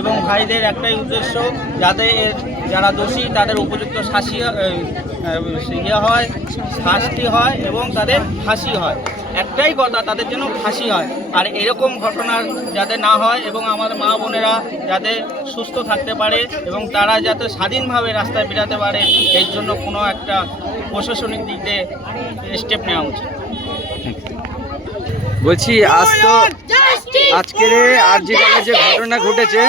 এবং ভাইদের একটাই উদ্দেশ্য যাতে যারা দোষী তাদের উপযুক্ত শাস্তি হয় এবং তাদের ফাঁসি হয়। একটাই কথা, তাদের জন্য ফাঁসি হয়। আর এরকম ঘটনা যাতে না হয় এবং আমাদের মা বোনেরা যাতে সুস্থ থাকতে পারে এবং তারা যাতে স্বাধীনভাবে রাস্তায় বেরাতে পারে, এর জন্য কোনো একটা প্রশাসনিক দিক দিয়ে স্টেপ নেওয়া উচিত। বলছি আজকের আরজি কলের যে ঘটনা ঘটেছে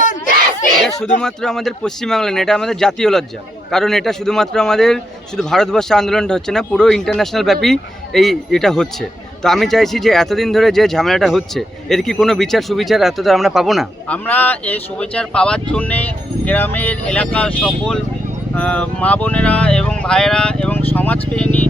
এটা শুধুমাত্র আমাদের পশ্চিমবাংলা না, এটা আমাদের জাতীয় লজ্জা। কারণ এটা শুধুমাত্র আমাদের শুধু ভারতবর্ষে আন্দোলনটা হচ্ছে না, পুরো ইন্টারন্যাশনাল ব্যাপী এটা হচ্ছে। তো আমি চাইছি যে এতদিন ধরে যে ঝামেলাটা হচ্ছে এর কি কোনো বিচার সুবিচার এতটা আমরা পাবো না? আমরা এই সুবিচার পাওয়ার জন্যে গ্রামের এলাকার সকল মা বোনেরা এবং ভাইয়েরা এবং সমাজপ্রেমী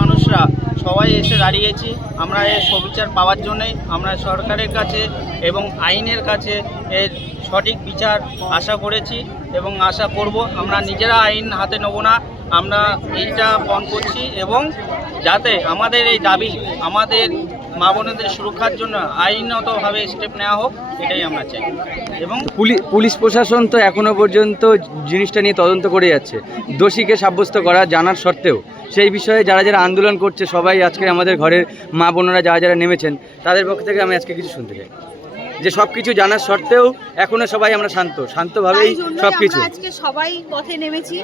মানুষরা সবাই এসে দাঁড়িয়েছি। আমরা এই সুবিচার পাওয়ার জন্যেই আমরা সরকারের কাছে এবং আইনের কাছে এর সঠিক বিচার আশা করেছি এবং আশা করব। আমরা নিজেরা আইন হাতে নেব না, আমরা এইটা বন্ধ করছি এবং যাতে আমাদের এই দাবি, আমাদের মা বোনেদের সুরক্ষার জন্য আইনগতভাবে স্টেপ নেওয়া হোক, এটাই আমরা চাই। এবং পুলিশ প্রশাসন তো এখনো পর্যন্ত জিনিসটা নিয়ে তদন্ত করে যাচ্ছে, দোষীকে সাব্যস্ত করা জানার সত্ত্বেও। সেই বিষয়ে যারা যারা আন্দোলন করছে সবাই আজকে আমাদের ঘরের মা বোনেরা যারা যারা নেমেছেন তাদের পক্ষ থেকে আমি আজকে কিছু শুনতে চাই যে সব কিছু জানার সত্ত্বেও এখনো সবাই আমরা শান্তভাবেই সব কিছু। আজকে সবাই পথে নেমেছি,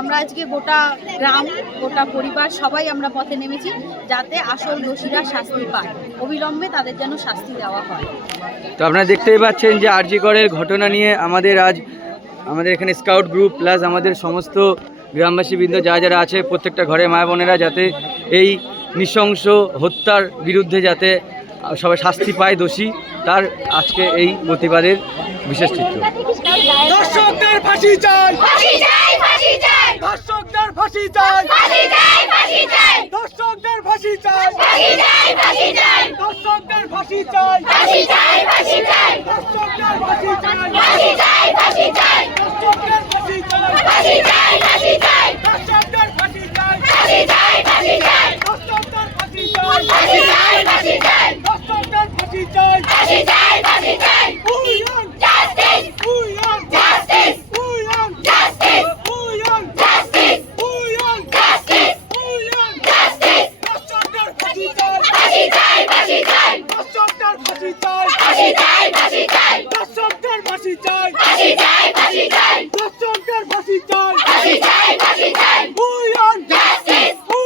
আমরা আজকে গোটা গ্রাম গোটা পরিবার সবাই আমরা পথে নেমেছি যাতে আসল দোষীরা শাস্তি পায়, অবিলম্বে তাদের যেন শাস্তি দেওয়া হয়। তো আপনারা দেখতেই পাচ্ছেন যে আরজি করের ঘটনা নিয়ে আমাদের এখানে স্কাউট গ্রুপ প্লাস আমাদের সমস্ত গ্রামবাসীবৃন্দ যারা যারা আছে প্রত্যেকটা ঘরে মা বোনেরা যাতে এই নৃশংস হত্যার বিরুদ্ধে যাতে সবাই শাস্তি পায় দোষী, তার আজকে এই প্রতিবাদের বিশেষ চিত্র। দর্শকদের ফাঁসি চাই, ফাঁসি চাই, ফাঁসি চাই, দর্শকদের ফাঁসি চাই, ফাঁসি চাই, ফাঁসি চাই, দর্শকদের ফাঁসি চাই, ফাঁসি চাই, ফাঁসি চাই, দর্শকদের ফাঁসি চাই, ফাঁসি চাই, ফাঁসি চাই, দর্শকদের ফাঁসি চাই, ফাঁসি চাই, ফাঁসি চাই, দর্শকদের ফাঁসি চাই, ফাঁসি চাই, ফাঁসি চাই, দর্শকদের ফাঁসি চাই, ফাঁসি চাই, ফাঁসি চাই, দর্শকদের ফাঁসি চাই, ফাঁসি চাই, ফাঁসি চাই, দর্শকদের ফাঁসি চাই, ফাঁসি চাই, ফাঁসি চাই। Justice! Justice! Justice! Justice! Justice! Justice! দর্শকদের ফাঁসি চাই, ফাঁসি চাই, ফাঁসি চাই, দর্শকদের ফাঁসি চাই, ফাঁসি চাই, ফাঁসি চাই, দর্শকদের ফাঁসি চাই, ফাঁসি চাই, ফাঁসি চাই, দর্শকদের ফাঁসি চাই, ফাঁসি চাই, ফাঁসি চাই।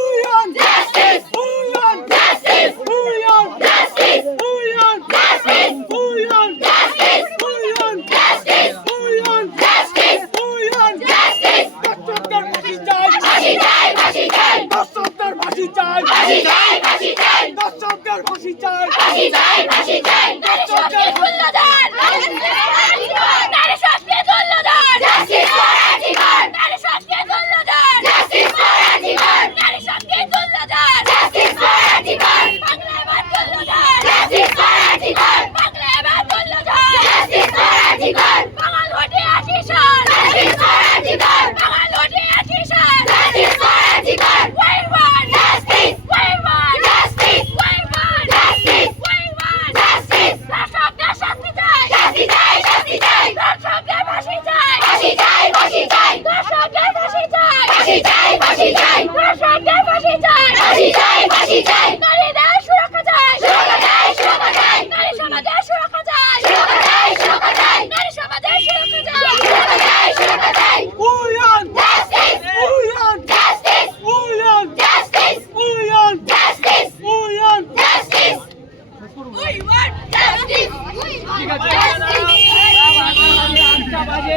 Justice! Justice! Justice! Justice! দর্শকদের ফাঁসি চাই, ফাঁসি চাই, ফাঁসি চাই, দর্শকদের ফাঁসি চাই, ফাঁসি চাই, ফাঁসি চাই, দর্শকদের ফুল্লদার নারী শাস্তি তুল্যদার, জাস্টিস ফর আরজিকর, নারী শাস্তি তুল্যদার, জাস্টিস ফর আরজিকর, নারী শাস্তি তুল্যদার, জাস্টিস ফর আরজিকর, বাংলায় বাদ তুল্যদার, জাস্টিস ফর আরজিকর, বাংলায় বাদ তুল্যদার, জাস্টিস ফর আরজিকর, বাঙাল ভোটে আশিসর, জাস্টিস ফর আরজিকর, বাঙাল ভোটে আশিসর, জাস্টিস ফর আরজিকর। নারীদের সুরক্ষা চাই, সুরক্ষা চাই, সুরক্ষা চাই, নারী সমাজের সুরক্ষা চাই, সুরক্ষা চাই, সুরক্ষা চাই, নারী সমাজের সুরক্ষা চাই, সুরক্ষা চাই, সুরক্ষা চাই। Justice! Justice! Justice! Justice! Justice! We want justice! We want justice!